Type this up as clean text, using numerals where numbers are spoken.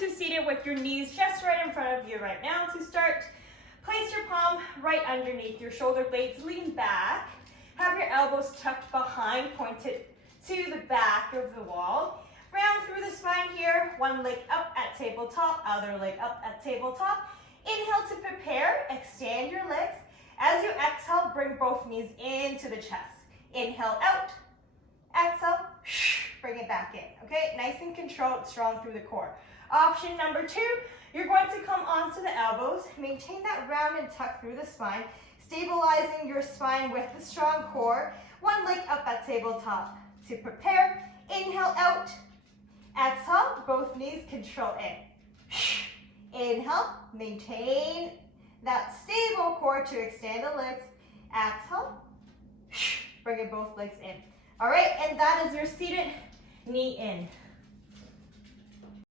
into seated with your knees just right in front of you right now. To start, place your palm right underneath your shoulder blades, lean back. Have your elbows tucked behind, pointed to the back of the wall. Round through the spine here, one leg up at tabletop, other leg up at tabletop. Inhale to prepare, extend your legs. As you exhale, bring both knees into the chest. Inhale out, exhale, bring it back in, okay? Nice and controlled, strong through the core. Option number 2, you're going to come onto the elbows, maintain that round and tuck through the spine, stabilizing your spine with the strong core. One leg up at tabletop. To prepare, inhale out, exhale, both knees control in. Inhale, maintain that stable core to extend the legs. Exhale, bring both legs in. All right, and that is your seated knee in.